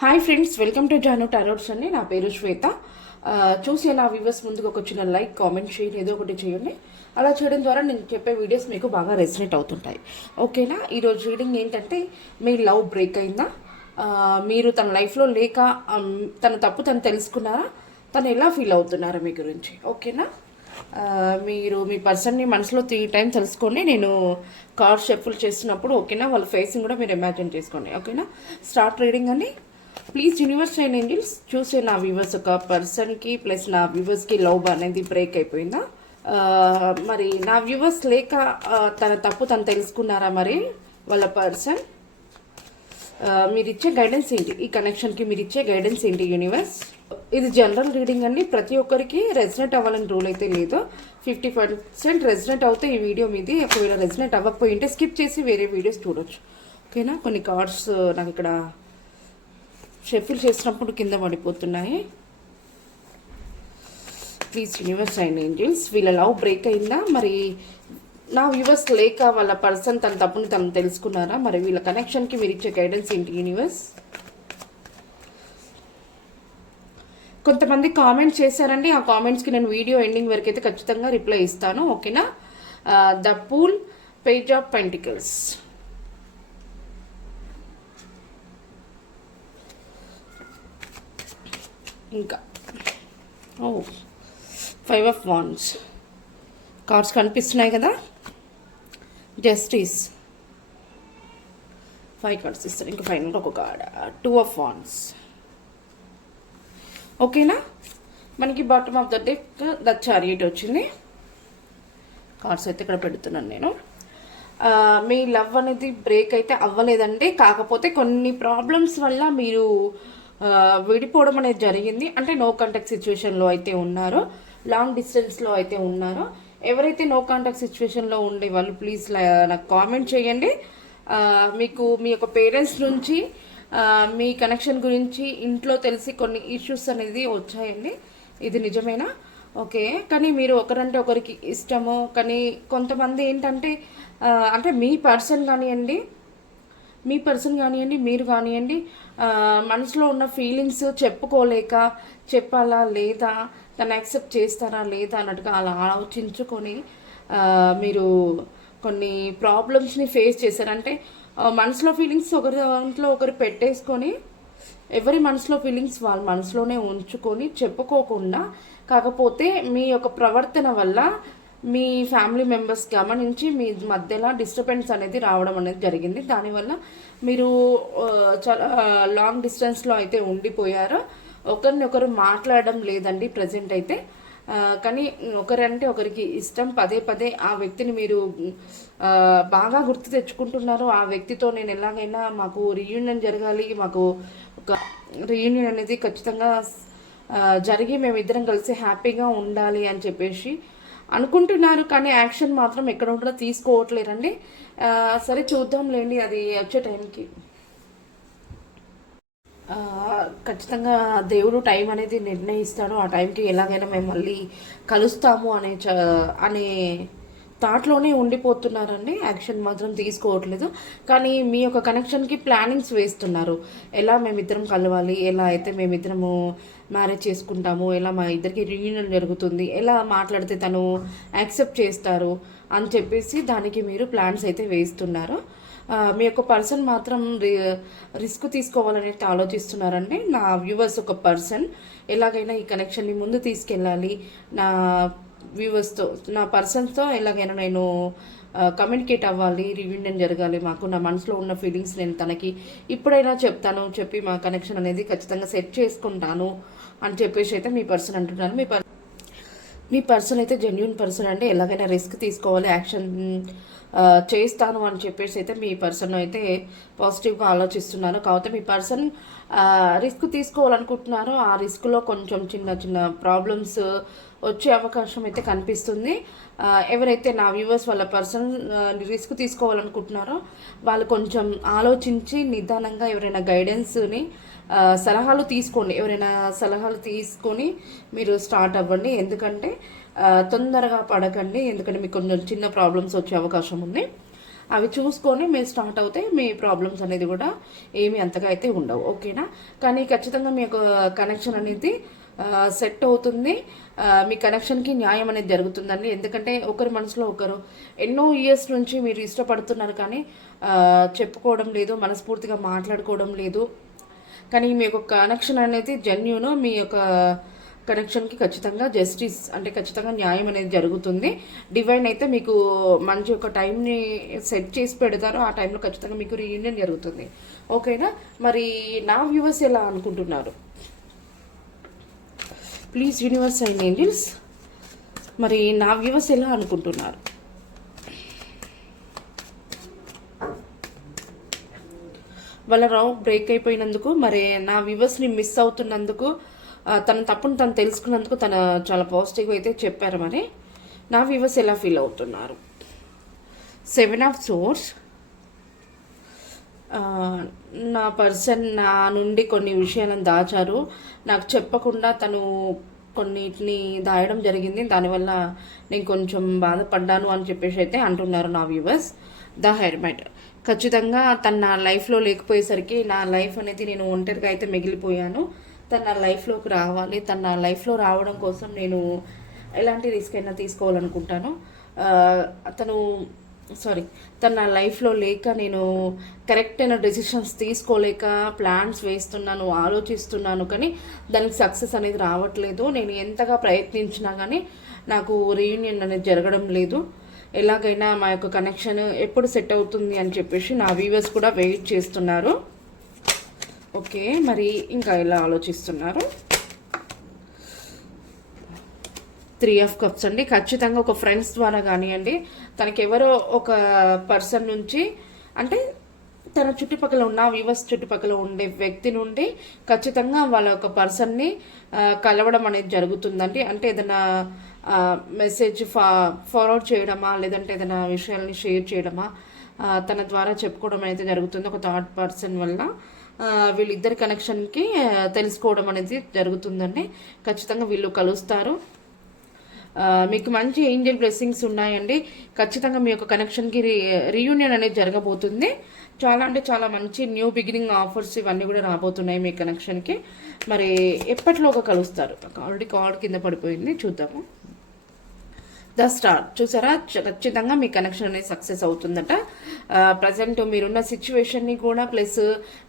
Hi friends, welcome to Janu tarots అండి. నా పేరు శ్వేత. చూసి నా వ్యూవర్స్ ముందుకు ఒక చిన్న లైక్, కామెంట్, షేర్ ఏదో ఒకటి చేయండి. అలా చేయడం ద్వారా నేను చెప్పే వీడియోస్ మీకు బాగా రెసినేట్ అవుతుంటాయి. ఓకేనా? ఈరోజు రీడింగ్ ఏంటంటే, మీ లవ్ బ్రేక్ అయిందా, మీరు తన లైఫ్లో లేక తన తప్పు తను తెలుసుకున్నారా, తను ఎలా ఫీల్ అవుతున్నారా మీ గురించి. ఓకేనా? మీరు మీ పర్సన్ని మనసులో 3 times తెలుసుకోండి. నేను కార్డ్ షఫుల్ చేస్తున్నప్పుడు ఓకేనా, వాళ్ళ ఫేసింగ్ కూడా మీరు ఇమాజిన్ చేసుకోండి. ఓకేనా? స్టార్ట్ రీడింగ్ అండి. ప్లీజ్ యూనివర్స్ అండ్ ఏంజిల్స్ చూసే నా వ్యూవర్స్ ఒక పర్సన్కి ప్లస్ నా వ్యూవర్స్కి లవ్ అనేది బ్రేక్ అయిపోయిందా, మరి నా వ్యూవర్స్ లేక తన తప్పు తను తెలుసుకున్నారా, మరి వాళ్ళ పర్సన్ మీరు ఇచ్చే గైడెన్స్ ఏంటి, ఈ కనెక్షన్కి మీరు ఇచ్చే గైడెన్స్ ఏంటి యూనివర్స్. ఇది జనరల్ రీడింగ్ అండి, ప్రతి ఒక్కరికి రెసినేట్ అవ్వాలని రూల్ అయితే లేదు. 50% రెసినేట్ అవుతే ఈ వీడియో మీది, ఒకవేళ రెసినేట్ అవ్వకపోయింటే స్కిప్ చేసి వేరే వీడియోస్ చూడొచ్చు. ఓకేనా? కొన్ని కార్డ్స్ నాకు ఇక్కడ షఫిల్ చేసినప్పుడు కింద పడిపోతున్నాయి. ప్లీజ్ యూనివర్స్ అండ్ ఏంజిల్స్, వీళ్ళ లవ్ బ్రేక్ అయిందా, మరి నా వ్యూవర్స్ లేక వాళ్ళ పర్సన్ తన తప్పుని తను తెలుసుకున్నారా, మరి వీళ్ళ కనెక్షన్కి మీరు ఇచ్చే గైడెన్స్ ఏంటి యూనివర్స్. కొంతమంది కామెంట్స్ చేశారండి, ఆ కామెంట్స్కి నేను వీడియో ఎండింగ్ వరకు అయితే ఖచ్చితంగా రిప్లై ఇస్తాను. ఓకేనా? The pool, page of pentacles, ఇంకా 5 of Wands కార్డ్స్ కనిపిస్తున్నాయి కదా. జస్టిస్ 5 కార్డ్స్ ఇస్తారు, ఇంకా ఫైనల్గా ఒక కార్డ్ 2 of Wands. ఓకేనా? మనకి bottom of the deck the chariot వచ్చింది. కార్డ్స్ అయితే ఇక్కడ పెడుతున్నాను నేను. మీ లవ్ అనేది బ్రేక్ అయితే అవ్వలేదండి, కాకపోతే కొన్ని ప్రాబ్లమ్స్ వల్ల మీరు విడిపోవడం అనేది జరిగింది. అంటే నో కాంటాక్ట్ సిచ్యువేషన్లో అయితే ఉన్నారో, లాంగ్ డిస్టెన్స్లో అయితే ఉన్నారో, ఎవరైతే నో కాంటాక్ట్ సిచ్యువేషన్లో ఉండే వాళ్ళు ప్లీజ్ నాకు కామెంట్ చేయండి. మీకు మీ యొక్క పేరెంట్స్ నుంచి మీ కనెక్షన్ గురించి ఇంట్లో తెలిసి కొన్ని ఇష్యూస్ అనేది వచ్చాయండి, ఇది నిజమేనా? ఓకే, కానీ మీరు ఒకరంటే ఒకరికి ఇష్టము, కానీ కొంతమంది ఏంటంటే అంటే మీ పర్సన్ కానివ్వండి, మీరు కానివ్వండి, మనసులో ఉన్న ఫీలింగ్స్ చెప్పుకోలేక చెప్పాలా లేదా, తను యాక్సెప్ట్ చేస్తారా లేదా అన్నట్టుగా అలా ఆలోచించుకొని మీరు కొన్ని ప్రాబ్లమ్స్ని ఫేస్ చేశారంటే, మనసులో ఫీలింగ్స్ ఒకరి దాంట్లో ఒకరు పెట్టేసుకొని, ఎవరి మనసులో ఫీలింగ్స్ వాళ్ళ మనసులోనే ఉంచుకొని చెప్పుకోకుండా, కాకపోతే మీ యొక్క ప్రవర్తన వల్ల మీ ఫ్యామిలీ మెంబర్స్ గమనించి మీ మధ్యలో డిస్టర్బెన్స్ అనేది రావడం అనేది జరిగింది. దానివల్ల మీరు చాలా లాంగ్ డిస్టెన్స్లో అయితే ఉండిపోయారు. ఒకరినొకరు మాట్లాడడం లేదండి ప్రజెంట్ అయితే. కానీ ఒకరంటే ఒకరికి ఇష్టం, పదే పదే ఆ వ్యక్తిని మీరు బాగా గుర్తు తెచ్చుకుంటున్నారు. ఆ వ్యక్తితో నేను ఎలాగైనా మాకు రీయూనియన్ జరగాలి, మాకు ఒక రీయూనియన్ అనేది ఖచ్చితంగా జరిగి మేమిద్దరం కలిసి హ్యాపీగా ఉండాలి అని చెప్పేసి అనుకుంటున్నారు. కానీ యాక్షన్ మాత్రం ఎక్కడ ఉంటుందో తీసుకోవట్లేరండి. సరే చూద్దాంలేండి, అది వచ్చే టైంకి ఖచ్చితంగా దేవుడు టైం అనేది నిర్ణయిస్తాడు. ఆ టైంకి ఎలాగైనా మేము మళ్ళీ కలుస్తాము అనే థాట్లోనే ఉండిపోతున్నారండి, యాక్షన్ మాత్రం తీసుకోవట్లేదు. కానీ మీ యొక్క కనెక్షన్కి ప్లానింగ్స్ వేస్తున్నారు. ఎలా మేమిద్దరం కలవాలి, ఎలా అయితే మేమిద్దరము మ్యారేజ్ చేసుకుంటాము, ఎలా మా ఇద్దరికి రీయూనియన్ జరుగుతుంది, ఎలా మాట్లాడితే తను యాక్సెప్ట్ చేస్తారు అని చెప్పేసి దానికి మీరు ప్లాన్స్ అయితే వేస్తున్నారు. మీ యొక్క పర్సన్ మాత్రం రిస్క్ తీసుకోవాలని ఆలోచిస్తున్నారండి. నా వ్యూవర్స్ ఒక పర్సన్ ఎలాగైనా ఈ కనెక్షన్ని ముందు తీసుకెళ్ళాలి, నా వ్యూవర్స్తో నా పర్సన్స్తో ఎలాగైనా నేను కమ్యూనికేట్ అవ్వాలి, రీయూనియన్ జరగాలి, మాకు నా మనసులో ఉన్న ఫీలింగ్స్ నేను తనకి ఇప్పుడైనా చెప్తాను, చెప్పి మా కనెక్షన్ అనేది ఖచ్చితంగా సెట్ చేసుకుంటాను అని చెప్పేసి అయితే మీ పర్సన్ అంటున్నారు. మీ పర్సన్ అయితే జెన్యూన్ పర్సన్ అంటే ఎలాగైనా రిస్క్ తీసుకోవాలి, యాక్షన్ చేస్తాను అని చెప్పేసి అయితే మీ పర్సన్ అయితే పాజిటివ్గా ఆలోచిస్తున్నారు. కాకపోతే మీ పర్సన్ రిస్క్ తీసుకోవాలనుకుంటున్నారు. ఆ రిస్క్లో కొంచెం చిన్న చిన్న ప్రాబ్లమ్స్ వచ్చే అవకాశం అయితే కనిపిస్తుంది. ఎవరైతే నా వ్యూవర్స్ వాళ్ళ పర్సన్ రిస్క్ తీసుకోవాలనుకుంటున్నారో వాళ్ళు కొంచెం ఆలోచించి నిదానంగా ఎవరైనా గైడెన్స్ని సలహాలు తీసుకోండి. ఎవరైనా సలహాలు తీసుకొని మీరు స్టార్ట్ అవ్వండి. ఎందుకంటే తొందరగా పడకండి, ఎందుకంటే మీకు కొంచెం చిన్న ప్రాబ్లమ్స్ వచ్చే అవకాశం ఉంది. అవి చూసుకొని మీరు స్టార్ట్ అవుతే మీ ప్రాబ్లమ్స్ అనేది కూడా ఏమి అంతగా అయితే ఉండవు. ఓకేనా? కానీ ఖచ్చితంగా మీ యొక్క కనెక్షన్ అనేది సెట్ అవుతుంది. మీ కనెక్షన్కి న్యాయం అనేది జరుగుతుందండి. ఎందుకంటే ఒకరి మనసులో ఒకరు ఎన్నో ఇయర్స్ నుంచి మీరు ఇష్టపడుతున్నారు, కానీ చెప్పుకోవడం లేదు, మనస్ఫూర్తిగా మాట్లాడుకోవడం లేదు. కానీ మీ యొక్క కనెక్షన్ అనేది జెన్యూన్. మీ యొక్క కనెక్షన్కి ఖచ్చితంగా జస్టిస్ అంటే ఖచ్చితంగా న్యాయం అనేది జరుగుతుంది. డివైన్ అయితే మీకు మంచి ఒక టైంని సెట్ చేసి పెడతారు. ఆ టైంలో ఖచ్చితంగా మీకు రీయూనియన్ జరుగుతుంది. ఓకేనా? మరి నా వ్యూవర్స్ ఎలా అనుకుంటున్నారు? ప్లీజ్ యూనివర్స్ అండ్ ఏంజల్స్, మరి నా వ్యూవర్స్ ఎలా అనుకుంటున్నారు? వాళ్ళ రౌండ్ బ్రేక్ అయిపోయినందుకు, మరి నా వ్యూవర్స్ని మిస్ అవుతున్నందుకు, తన తప్పును తను తెలుసుకున్నందుకు తను చాలా పాజిటివ్గా అయితే చెప్పారు. మరి నా వ్యూవర్స్ ఎలా ఫీల్ అవుతున్నారు? 7 ఆఫ్ సోర్స్. నా పర్సన్ నా నుండి కొన్ని విషయాలను దాచారు, నాకు చెప్పకుండా తను కొన్నిటిని దాయడం జరిగింది, దానివల్ల నేను కొంచెం బాధపడ్డాను అని చెప్పేసి అయితే అంటున్నారు నా వ్యూవర్స్. The Hermite. ఖచ్చితంగా తను నా లైఫ్లో లేకపోయేసరికి నా లైఫ్ అనేది నేను ఒంటరిగా అయితే మిగిలిపోయాను. తను నా లైఫ్లోకి రావాలి, తను నా లైఫ్లో రావడం కోసం నేను ఎలాంటి రిస్క్ అయినా తీసుకోవాలనుకుంటాను. తను నా లైఫ్లో లేక నేను కరెక్ట్ అయిన డెసిషన్స్ తీసుకోలేక ప్లాన్స్ వేస్తున్నాను, ఆలోచిస్తున్నాను, కానీ దానికి సక్సెస్ అనేది రావట్లేదు. నేను ఎంతగా ప్రయత్నించినా కానీ నాకు రీయూనియన్ అనేది జరగడం లేదు. ఎలాగైనా మా యొక్క కనెక్షన్ ఎప్పుడు సెట్ అవుతుంది అని చెప్పేసి నా వ్యూవర్స్ కూడా వెయిట్ చేస్తున్నారు. ఓకే, మరి ఇంకా ఎలా ఆలోచిస్తున్నారు? 3 ఆఫ్ కప్స్ అండి. ఖచ్చితంగా ఒక ఫ్రెండ్స్ ద్వారా కానివ్వండి, తనకి ఎవరో ఒక పర్సన్ నుంచి, అంటే తన చుట్టుపక్కల ఉన్న వ్యూవర్స్ చుట్టుపక్కల ఉండే వ్యక్తి నుండి ఖచ్చితంగా వాళ్ళ ఒక పర్సన్ని కలవడం అనేది జరుగుతుందండి. అంటే ఏదైనా మెసేజ్ ఫార్వర్డ్ చేయడమా, లేదంటే ఏదైనా విషయాల్ని షేర్ చేయడమా, తన ద్వారా చెప్పుకోవడం అయితే జరుగుతుంది. ఒక థర్డ్ పర్సన్ వల్ల వీళ్ళిద్దరి కనెక్షన్కి తెలుసుకోవడం అనేది జరుగుతుందండి. ఖచ్చితంగా వీళ్ళు కలుస్తారు. మీకు మంచి ఏంజల్ బ్లెస్సింగ్స్ ఉన్నాయండి. ఖచ్చితంగా మీ యొక్క కనెక్షన్కి రీయూనియన్ అనేది జరగబోతుంది. చాలా అంటే చాలా మంచి న్యూ బిగినింగ్ ఆఫర్స్ ఇవన్నీ కూడా రాబోతున్నాయి మీ కనెక్షన్కి. మరి ఎప్పటిలోగా కలుస్తారు? ఆల్రెడీ కార్డ్ కింద పడిపోయింది, చూద్దాము. The star. చూసారా? ఖచ్చితంగా మీ కనెక్షన్ అనేది సక్సెస్ అవుతుందట. ప్రజెంట్ మీరున్న సిచ్యువేషన్ని కూడా, ప్లస్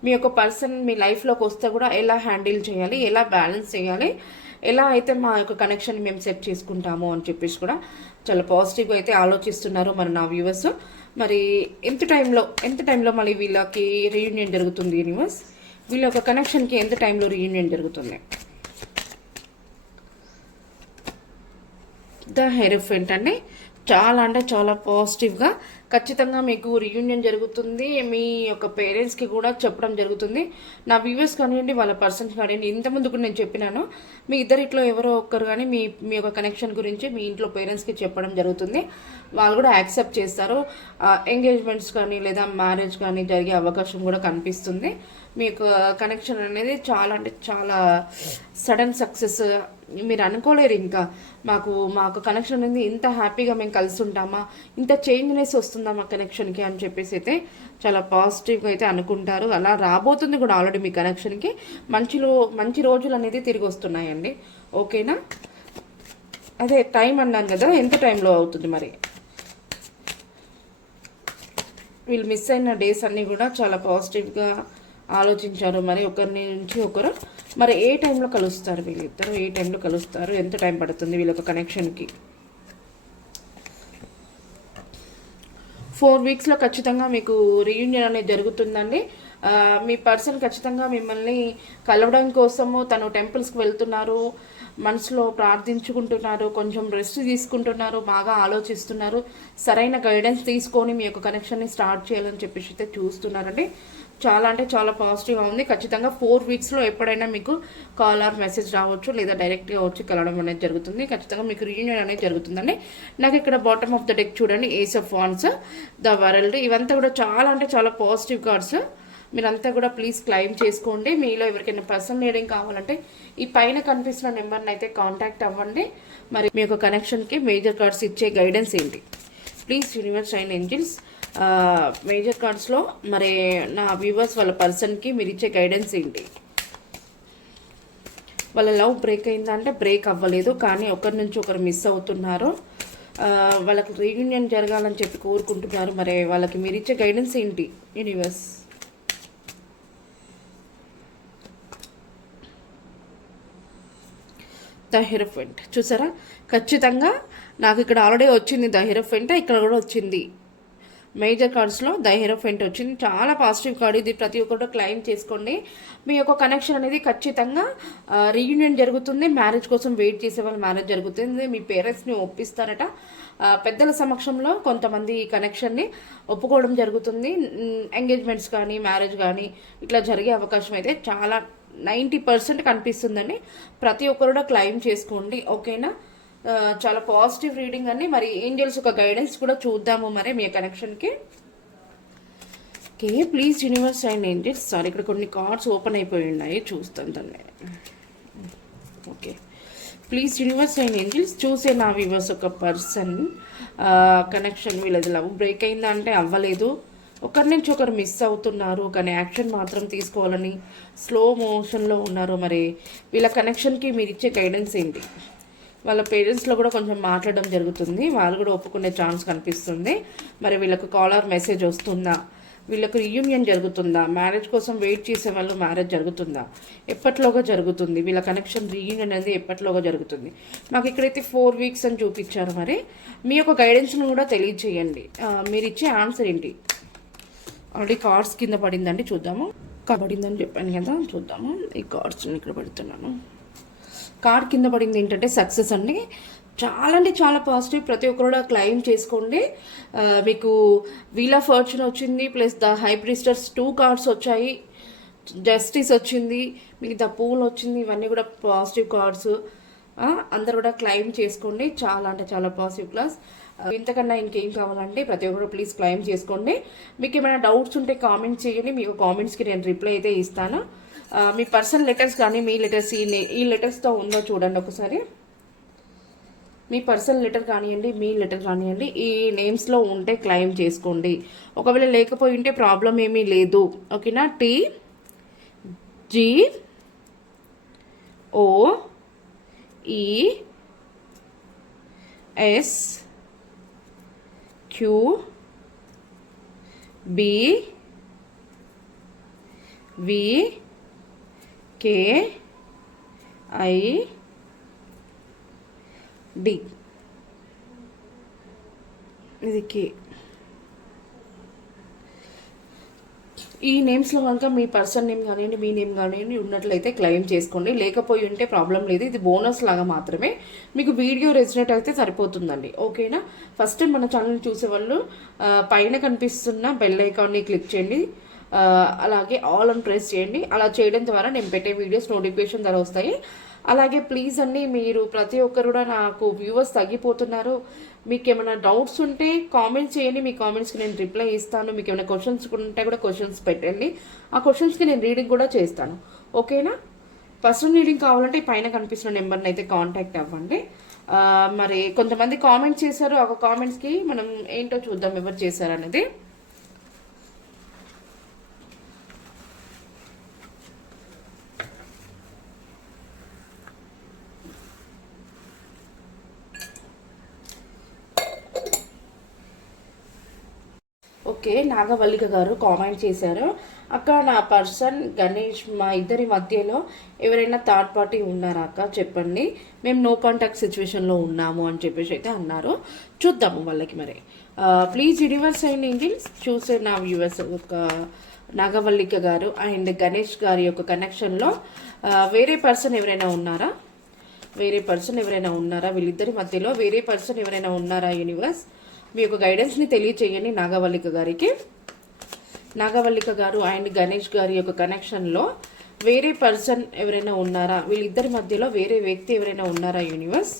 మీ యొక్క పర్సన్ మీ లైఫ్లోకి వస్తే కూడా ఎలా హ్యాండిల్ చేయాలి, ఎలా బ్యాలెన్స్ చేయాలి, ఎలా అయితే మా యొక్క కనెక్షన్ మేము సెట్ చేసుకుంటాము అని చెప్పేసి కూడా చాలా పాజిటివ్గా అయితే ఆలోచిస్తున్నారు మరి నా వ్యూవర్స్. మరి ఎంత టైంలో మళ్ళీ వీళ్ళకి రీయూనియన్ జరుగుతుంది యూనివర్స్? వీళ్ళ యొక్క కనెక్షన్కి ఎంత టైంలో రీయూనియన్ జరుగుతుంది? ద హెరోఫెంట్ అండి. చాలా అంటే చాలా పాజిటివ్గా ఖచ్చితంగా మీకు రీయూనియన్ జరుగుతుంది. మీ యొక్క పేరెంట్స్కి కూడా చెప్పడం జరుగుతుంది. నా వ్యూవర్స్ కానివ్వండి, వాళ్ళ పర్సన్స్ కానివ్వండి, ఇంతకుముందు కూడా నేను చెప్పినాను, మీ ఇద్దరిట్లో ఎవరో ఒక్కరు కానీ మీ యొక్క కనెక్షన్ గురించి మీ ఇంట్లో పేరెంట్స్కి చెప్పడం జరుగుతుంది. వాళ్ళు కూడా యాక్సెప్ట్ చేస్తారు. ఎంగేజ్మెంట్స్ కానీ లేదా మ్యారేజ్ కానీ జరిగే అవకాశం కూడా కనిపిస్తుంది. మీ యొక్క కనెక్షన్ అనేది చాలా అంటే చాలా సడన్ సక్సెస్. మీరు అనుకోలేరు ఇంకా మాకు కనెక్షన్ అనేది ఇంత హ్యాపీగా మేము కలిసి ఉంటామా, ఇంత చేంజ్నెస్ వస్తుందా మా కనెక్షన్కి అని చెప్పేసి అయితే చాలా పాజిటివ్గా అయితే అనుకుంటారు. అలా రాబోతుంది కూడా ఆల్రెడీ మీ కనెక్షన్కి మంచి రోజులు అనేది తిరిగి వస్తున్నాయండి. ఓకేనా? అదే టైం అన్నాను కదా, ఎంత టైంలో అవుతుంది మరి? వీళ్ళు మిస్ అయిన డేస్ అన్నీ కూడా చాలా పాజిటివ్గా ఆలోచించారు. మరి ఒకరి నుంచి ఒకరు మరి ఏ టైంలో కలుస్తారు వీళ్ళిద్దరు, ఏ టైంలో కలుస్తారు, ఎంత టైం పడుతుంది వీళ్ళ ఒక కనెక్షన్కి? 4 వీక్స్లో ఖచ్చితంగా మీకు రీయూనియన్ అనేది జరుగుతుందండి. మీ పర్సన్ ఖచ్చితంగా మిమ్మల్ని కలవడం కోసము తను టెంపుల్స్కి వెళ్తున్నారు, మనసులో ప్రార్థించుకుంటున్నారు, కొంచెం రెస్ట్ తీసుకుంటున్నారు, బాగా ఆలోచిస్తున్నారు, సరైన గైడెన్స్ తీసుకొని మీ యొక్క కనెక్షన్ని స్టార్ట్ చేయాలని చెప్పేసి అయితే చూస్తున్నారండి. చాలా అంటే చాలా పాజిటివ్గా ఉంది. ఖచ్చితంగా 4 వీక్స్లో ఎప్పుడైనా మీకు కాల్ ఆర్ మెసేజ్ రావచ్చు, లేదా డైరెక్ట్గా వచ్చి కలవడం అనేది జరుగుతుంది. ఖచ్చితంగా మీకు రీయూనియన్ అనేది జరుగుతుందండి. నాకు ఇక్కడ బాటమ్ ఆఫ్ ద డెక్ చూడండి, ace of wands, the world, ఇవంతా కూడా చాలా అంటే చాలా పాజిటివ్ కార్డ్స్. మీరంతా కూడా ప్లీజ్ క్లైమ్ చేసుకోండి. మీలో ఎవరికైనా పర్సనల్ రీడింగ్ కావాలంటే ఈ పైన కనిపిస్తున్న నెంబర్ని అయితే కాంటాక్ట్ అవ్వండి. మరి మీ యొక్క కనెక్షన్కి మేజర్ కార్డ్స్ ఇచ్చే గైడెన్స్ ఏంటి? Please universe and angels major కార్డ్స్లో మరి నా వ్యూవర్స్ వాళ్ళ పర్సన్కి మీరు ఇచ్చే గైడెన్స్ ఏంటి? వాళ్ళ లవ్ బ్రేక్ అయిందంటే బ్రేక్ అవ్వలేదు, కానీ ఒకరి నుంచి ఒకరు మిస్ అవుతున్నారు. వాళ్ళకి రీయూనియన్ జరగాలని చెప్పి కోరుకుంటున్నారు. మరి వాళ్ళకి మీరు ఇచ్చే గైడెన్స్ ఏంటి యూనివర్స్? ద హీరోఫెంట్ చూసారా? ఖచ్చితంగా నాకు ఇక్కడ ఆల్రెడీ వచ్చింది ద హీరోఫెంట్, ఇక్కడ కూడా వచ్చింది. మేజర్ కార్డ్స్లో ద హీరోఫెంట్ వచ్చింది. చాలా పాజిటివ్ కార్డ్ ఇది. ప్రతి ఒక్కరు క్లెయిమ్ చేసుకోండి. మీ యొక్క కనెక్షన్ అనేది ఖచ్చితంగా రీయూనియన్ జరుగుతుంది. మ్యారేజ్ కోసం వెయిట్ చేసే వాళ్ళు మ్యారేజ్ జరుగుతుంది. మీ పేరెంట్స్ని ఒప్పిస్తారట. పెద్దల సమక్షంలో కొంతమంది ఈ కనెక్షన్ని ఒప్పుకోవడం జరుగుతుంది. ఎంగేజ్మెంట్స్ కానీ మ్యారేజ్ కానీ ఇట్లా జరిగే అవకాశం అయితే చాలా 90% కనిపిస్తుందండి. ప్రతి ఒక్కరు కూడా క్లెయిమ్ చేసుకోండి, ఓకేనా? చాలా పాజిటివ్ రీడింగ్ అండి. మరి ఏంజల్స్ ఒక గైడెన్స్ కూడా చూద్దాము మరి మీ కనెక్షన్కి. Okay, please universe and angels. Sorry, ఇక్కడ కొన్ని కార్డ్స్ ఓపెన్ అయిపోయి ఉన్నాయి, చూస్తాను దాన్ని. Okay, please universe and angels చూసే నా వ్యూవర్స్ ఒక పర్సన్ కనెక్షన్ వీళ్ళది లవ్ బ్రేక్ అయిందా అంటే అవ్వలేదు. ఒకరి నుంచి ఒకరు మిస్ అవుతున్నారు, కానీ యాక్షన్ మాత్రం తీసుకోవాలని స్లో మోషన్లో ఉన్నారు. మరి వీళ్ళ కనెక్షన్కి మీరు ఇచ్చే గైడెన్స్ ఏంటి? వాళ్ళ పేరెంట్స్లో కూడా కొంచెం మాట్లాడడం జరుగుతుంది, వాళ్ళు కూడా ఒప్పుకునే ఛాన్స్ కనిపిస్తుంది. మరి వీళ్ళకు కాలర్ మెసేజ్ వస్తుందా? వీళ్ళకు రీయూనియన్ జరుగుతుందా? మ్యారేజ్ కోసం వెయిట్ చేసే వాళ్ళు మ్యారేజ్ జరుగుతుందా? ఎప్పట్లోగా జరుగుతుంది? వీళ్ళ కనెక్షన్ రీయూనియన్ అనేది ఎప్పట్లోగా జరుగుతుంది? నాకు ఇక్కడైతే 4 వీక్స్ అని చూపించారు. మరి మీ యొక్క గైడెన్స్ను కూడా తెలియచేయండి. మీరు ఇచ్చే ఆన్సర్ ఏంటి? ఆల్రెడీ కార్డ్స్ కింద పడిందండి, చూద్దాము. పడిందని చెప్పాను కదా, చూద్దాము. ఈ కార్డ్స్ని ఇక్కడ పెడుతున్నాను. కార్డ్ కింద పడింది ఏంటంటే సక్సెస్ అండి. చాలా అంటే చాలా పాజిటివ్. ప్రతి ఒక్కరు కూడా క్లెయిమ్ చేసుకోండి. మీకు వీల్ ఆఫ్ ఫార్చ్యూన్ వచ్చింది, plus the high priestess 2 cards వచ్చాయి, జస్టిస్ వచ్చింది, మీకు ద పూల్ వచ్చింది. ఇవన్నీ కూడా పాజిటివ్ కార్డ్స్. అందరు కూడా క్లెయిమ్ చేసుకోండి. చాలా అంటే చాలా పాజిటివ్ క్లాస్. ఇంతకన్నా ఇంకేం కావాలంటే ప్రతి ఒక్కరు ప్లీజ్ క్లెయిమ్ చేసుకోండి. మీకు ఏమైనా డౌట్స్ ఉంటే కామెంట్ చేయండి, మీకు కామెంట్స్కి నేను రిప్లై అయితే ఇస్తాను. మీ పర్సనల్ లెటర్స్ కానీ మీ లెటర్స్ ఈ లెటర్స్తో ఉందో చూడండి ఒకసారి. మీ పర్సనల్ లెటర్ కానివ్వండి, మీ లెటర్ కానివ్వండి, ఈ నేమ్స్లో ఉంటే క్లెయిమ్ చేసుకోండి. ఒకవేళ లేకపోయి ఉంటే ప్రాబ్లం ఏమీ లేదు, ఓకేనా? TGOESQBVKID ఇది కే. ఈ నేమ్స్లో కనుక మీ పర్సన్ నేమ్ కానివ్వండి, మీ నేమ్ కానివ్వండి ఉన్నట్లయితే క్లెయిమ్ చేసుకోండి. లేకపోయి ఉంటే ప్రాబ్లం లేదు, ఇది బోనస్ లాగా మాత్రమే. మీకు వీడియో రెజినేట్ అయితే సరిపోతుందండి, ఓకేనా? ఫస్ట్ టైం మన ఛానల్ చూసేవాళ్ళు పైన కనిపిస్తున్న బెల్ ఐకాన్ని క్లిక్ చేయండి, అలాగే ఆల్ అని ప్రెస్ చేయండి. అలా చేయడం ద్వారా నేను పెట్టే వీడియోస్ నోటిఫికేషన్ ద్వారా వస్తాయి. అలాగే ప్లీజ్ అండి, మీరు ప్రతి ఒక్కరు కూడా నాకు వ్యూవర్స్ తగ్గిపోతున్నారు. మీకు ఏమైనా డౌట్స్ ఉంటే కామెంట్స్ చేయండి, మీ కామెంట్స్కి నేను రిప్లై ఇస్తాను. మీకు ఏమైనా క్వశ్చన్స్ ఉంటే కూడా క్వశ్చన్స్ పెట్టండి, ఆ క్వశ్చన్స్కి నేను రీడింగ్ కూడా చేస్తాను, ఓకేనా? పర్సనల్ రీడింగ్ కావాలంటే పైన కనిపిస్తున్న నెంబర్ని అయితే కాంటాక్ట్ అవ్వండి. మరి కొంతమంది కామెంట్స్ చేశారు, ఆ కామెంట్స్కి మనం ఏంటో చూద్దాం ఎవరు చేశారనేది. ఓకే, నాగవల్లిక గారు కామెంట్ చేశారు, అక్క నా పర్సన్ గణేష్ మా ఇద్దరి మధ్యలో ఎవరైనా థర్డ్ పార్టీ ఉన్నారా అక్క చెప్పండి, మేము నో కాంటాక్ట్ సిచ్యువేషన్లో ఉన్నాము అని చెప్పేసి అయితే అన్నారు. చూద్దాము వాళ్ళకి. మరి ప్లీజ్ యూనివర్స్ అండ్ ఏంజల్స్ చూసే నా వ్యూవర్స్ ఒక నాగవల్లిక గారు అండ్ గణేష్ గారి యొక్క కనెక్షన్లో వేరే పర్సన్ ఎవరైనా ఉన్నారా? వేరే పర్సన్ ఎవరైనా ఉన్నారా? వీళ్ళిద్దరి మధ్యలో వేరే పర్సన్ ఎవరైనా ఉన్నారా? యూనివర్స్ మీ యొక్క గైడెన్స్ని తెలియచేయండి నాగవల్లిక గారికి. నాగవల్లిక గారు అండ్ గణేష్ గారి యొక్క కనెక్షన్లో వేరే పర్సన్ ఎవరైనా ఉన్నారా? వీళ్ళిద్దరి మధ్యలో వేరే వ్యక్తి ఎవరైనా ఉన్నారా? యూనివర్స్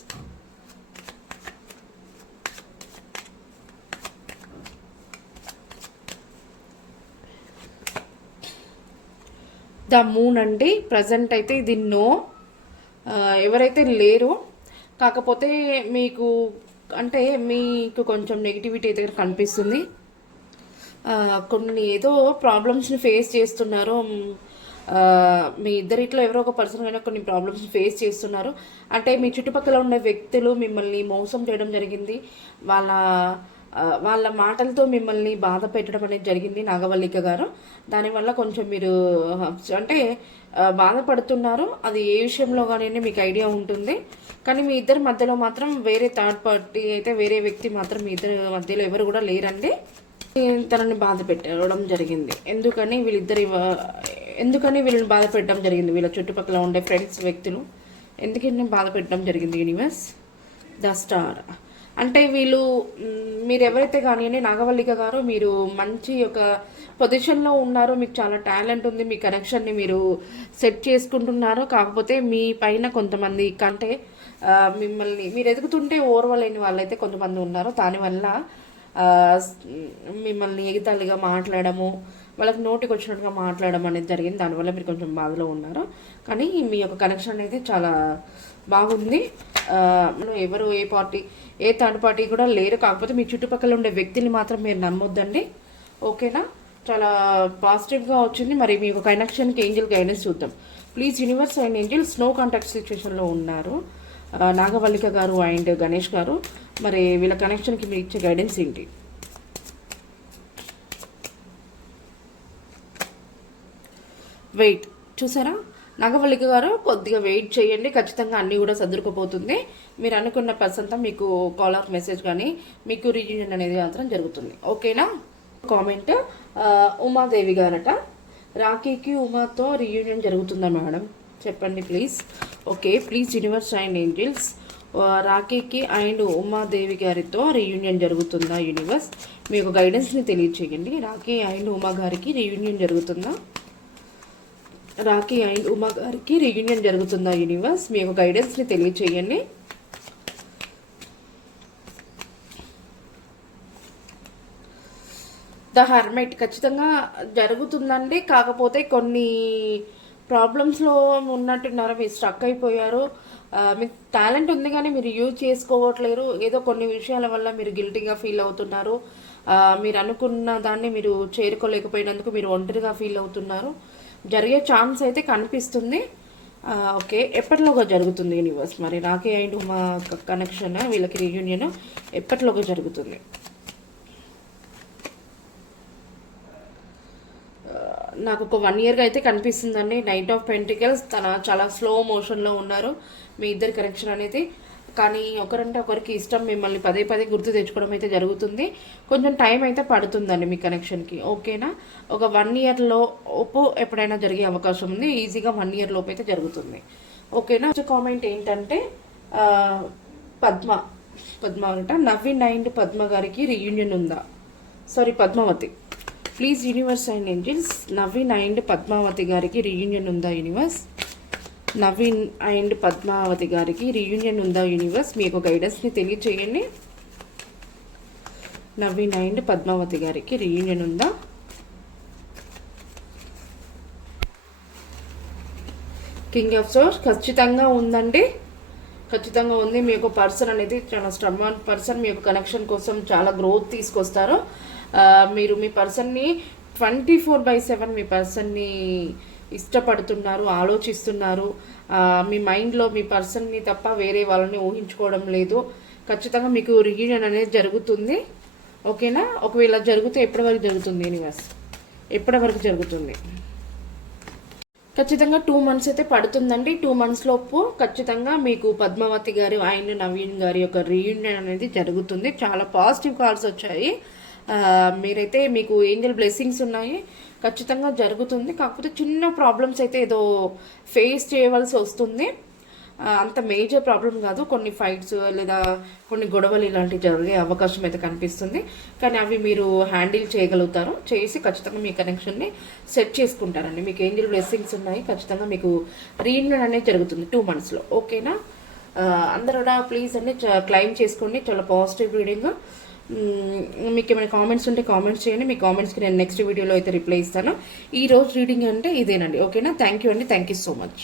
ద మూన్ అండి. ప్రజెంట్ అయితే ఇది నో, ఎవరైతే లేరో, కాకపోతే మీకు అంటే మీకు కొంచెం నెగిటివిటీ అయితే కనిపిస్తుంది. కొన్ని ఏదో ప్రాబ్లమ్స్ని ఫేస్ చేస్తున్నారు. మీ ఇద్దరిట్లో ఎవరో ఒక పర్సన్ అయినా కొన్ని ప్రాబ్లమ్స్ ఫేస్ చేస్తున్నారు. అంటే మీ చుట్టుపక్కల ఉండే వ్యక్తులు మిమ్మల్ని మోసం చేయడం జరిగింది. వాళ్ళ వాళ్ళ మాటలతో మిమ్మల్ని బాధ పెట్టడం అనేది జరిగింది నాగవల్లిక గారు. దానివల్ల కొంచెం మీరు అంటే బాధపడుతున్నారు. అది ఏ విషయంలో కానీ మీకు ఐడియా ఉంటుంది. కానీ మీ ఇద్దరి మధ్యలో మాత్రం వేరే థర్డ్ పార్టీ అయితే వేరే వ్యక్తి మాత్రం మీ ఇద్దరి మధ్యలో ఎవరు కూడా లేరండి. తనని బాధ పెట్టడం జరిగింది. ఎందుకని వీళ్ళని బాధ పెట్టడం జరిగింది? వీళ్ళ చుట్టుపక్కల ఉండే ఫ్రెండ్స్ వ్యక్తులు ఎందుకని బాధ పెట్టడం జరిగింది? యూనివర్స్ ద స్టార్ అంటే వీళ్ళు మీరు ఎవరైతే కానివ్వండి నాగవల్లిక గారు, మీరు మంచి ఒక పొజిషన్లో ఉన్నారు. మీకు చాలా టాలెంట్ ఉంది. మీ కనెక్షన్ని మీరు సెట్ చేసుకుంటున్నారు. కాకపోతే మీ పైన కొంతమంది కంటే మిమ్మల్ని మీరు ఎదుగుతుంటే ఓర్వలేని వాళ్ళైతే కొంతమంది ఉన్నారు. దానివల్ల మిమ్మల్ని ఎగితాళిగా మాట్లాడము, వాళ్ళకి నోటికి వచ్చినట్టుగా మాట్లాడడం అనేది జరిగింది. దానివల్ల మీరు కొంచెం బాధలో ఉన్నారు. కానీ మీ యొక్క కనెక్షన్ అనేది చాలా బాగుంది. ఎవరు ఏ థర్డ్ పార్టీ కూడా లేరు. కాకపోతే మీ చుట్టుపక్కల ఉండే వ్యక్తిని మాత్రం మీరు నమ్మొద్దండి. ఓకేనా? చాలా పాజిటివ్గా వచ్చింది. మరి మీ యొక్క కనెక్షన్కి ఏంజల్ గైడెన్స్ చూద్దాం. Please universe and angels no contact సిచ్యువేషన్లో ఉన్నారు నాగవల్లిక గారు అండ్ గణేష్ గారు. మరి వీళ్ళ కనెక్షన్కి మీరు ఇచ్చే గైడెన్స్ ఏంటి? వెయిట్ చూసారా నాగవల్లిక గారు, కొద్దిగా వెయిట్ చేయండి. ఖచ్చితంగా అన్నీ కూడా సర్దుకుపోతుంది. మీరు అనుకున్న పర్సన్తో మీకు కాల్ ఆఫ్ మెసేజ్ కానీ మీకు రీయూనియన్ అనేది మాత్రం జరుగుతుంది. ఓకేనా? కామెంట్ ఉమాదేవి గారట, రాఖీకి ఉమాతో రీయూనియన్ జరుగుతుందా మేడం? చెప్పండి please. Okay, please universe and angels, రాఖీకి అండ్ ఉమాదేవి గారితో రీయూనియన్ జరుగుతుందా? యూనివర్స్ మీకు గైడెన్స్ని తెలియచేయండి. రాఖీ అండ్ ఉమా గారికి రీయూనియన్ జరుగుతుందా? రాఖీ అండ్ ఉమా గారికి రీయూనియన్ జరుగుతుందా? యూనివర్స్ మీ యొక్క గైడెన్స్ని తెలియచేయండి. ద హర్మైట్ ఖచ్చితంగా జరుగుతుందండి. కాకపోతే కొన్ని ప్రాబ్లమ్స్లో ఉన్నట్టున్నారు. మీరు స్ట్రక్ అయిపోయారు. మీకు టాలెంట్ ఉంది కానీ మీరు యూజ్ చేసుకోవట్లేరు. ఏదో కొన్ని విషయాల వల్ల మీరు గిల్టీగా ఫీల్ అవుతున్నారు. మీరు అనుకున్న దాన్ని మీరు చేరుకోలేకపోయినందుకు మీరు ఒంటరిగా ఫీల్ అవుతున్నారు. జరిగే ఛాన్స్ అయితే కనిపిస్తుంది. ఓకే, ఎప్పటిలోగా జరుగుతుంది యూనివర్స్? మరి రాఖీ అండ్ ఉమా కనెక్షన్ వీళ్ళకి రీయూనియన్ ఎప్పటిలోగా జరుగుతుంది? నాకు ఒక 1 yearగా అయితే కనిపిస్తుందండి. నైట్ ఆఫ్ పెంటికల్స్ తన చాలా స్లో మోషన్లో ఉన్నారు మీ ఇద్దరి కనెక్షన్ అనేది. కానీ ఒకరంటే ఒకరికి ఇష్టం. మిమ్మల్ని పదే పదే గుర్తు తెచ్చుకోవడం అయితే జరుగుతుంది. కొంచెం టైం అయితే పడుతుందండి మీ కనెక్షన్కి. ఓకేనా? ఒక 1 year లోపు ఎప్పుడైనా జరిగే అవకాశం ఉంది. ఈజీగా 1 year లోపు అయితే జరుగుతుంది. ఓకేనా? కామెంట్ ఏంటంటే పద్మ అంట, నవీన్ అండ్ పద్మ గారికి రీయూనియన్ ఉందా? Sorry, Padmavathi. Please universe and angels, Naveen and Padmavathi గారికి రీయూనియన్ ఉందా? యూనివర్స్ నవీన్ అండ్ పద్మావతి గారికి రీయూనియన్ ఉందా? యూనివర్స్ మీ యొక్క గైడెన్స్ని తెలియచేయండి. నవీన్ అండ్ పద్మావతి గారికి రీయూనియన్ ఉందా? కింగ్ ఆఫ్ సోర్స్ ఖచ్చితంగా ఉందండి. ఖచ్చితంగా ఉంది. మీ యొక్క పర్సన్ అనేది చాలా స్ట్రాంగ్ పర్సన్. మీ యొక్క కనెక్షన్ కోసం చాలా గ్రోత్ తీసుకొస్తారు. మీరు మీ పర్సన్ని 24/7 మీ పర్సన్ని ఇష్టపడుతున్నారు, ఆలోచిస్తున్నారు. మీ మైండ్లో మీ పర్సన్ని తప్ప వేరే వాళ్ళని ఊహించుకోవడం లేదు. ఖచ్చితంగా మీకు రీయూనియన్ అనేది జరుగుతుంది. ఓకేనా? ఒకవేళ జరిగితే ఎప్పటి వరకు జరుగుతుంది యూనివర్స్? ఎప్పటి వరకు జరుగుతుంది? ఖచ్చితంగా 2 months అయితే పడుతుందండి. 2 months లోపు ఖచ్చితంగా మీకు పద్మావతి గారు అండ్ నవీన్ గారి యొక్క రీయూనియన్ అనేది జరుగుతుంది. చాలా పాజిటివ్ కాల్స్ వచ్చాయి. మీరైతే మీకు ఏంజల్ బ్లెస్సింగ్స్ ఉన్నాయి. ఖచ్చితంగా జరుగుతుంది. కాకపోతే చిన్న ప్రాబ్లమ్స్ అయితే ఏదో ఫేస్ చేయవలసి వస్తుంది. అంత మేజర్ ప్రాబ్లం కాదు. కొన్ని ఫైట్స్ లేదా కొన్ని గొడవలు ఇలాంటివి జరిగే అవకాశం అయితే కనిపిస్తుంది. కానీ అవి మీరు హ్యాండిల్ చేయగలుగుతారు. చేసి ఖచ్చితంగా మీ కనెక్షన్ని సెట్ చేసుకుంటారండి. మీకు ఏంజల్ బ్లెస్సింగ్స్ ఉన్నాయి. ఖచ్చితంగా మీకు రీయూనియన్ అనేది జరుగుతుంది 2 monthsలో. ఓకేనా? అందరూ కూడా ప్లీజ్ అండి క్లైమ్ చేసుకోండి. చాలా పాజిటివ్ రీడింగ్. మీకు ఏమైనా కామెంట్స్ ఉంటే కామెంట్స్ చేయండి. మీ కామెంట్స్కి నేను నెక్స్ట్ వీడియోలో అయితే రిప్లై ఇస్తాను. ఈ రోజు రీడింగ్ అంటే ఇదేనండి. ఓకేనా? థ్యాంక్ యూ అండి. Thank you so much.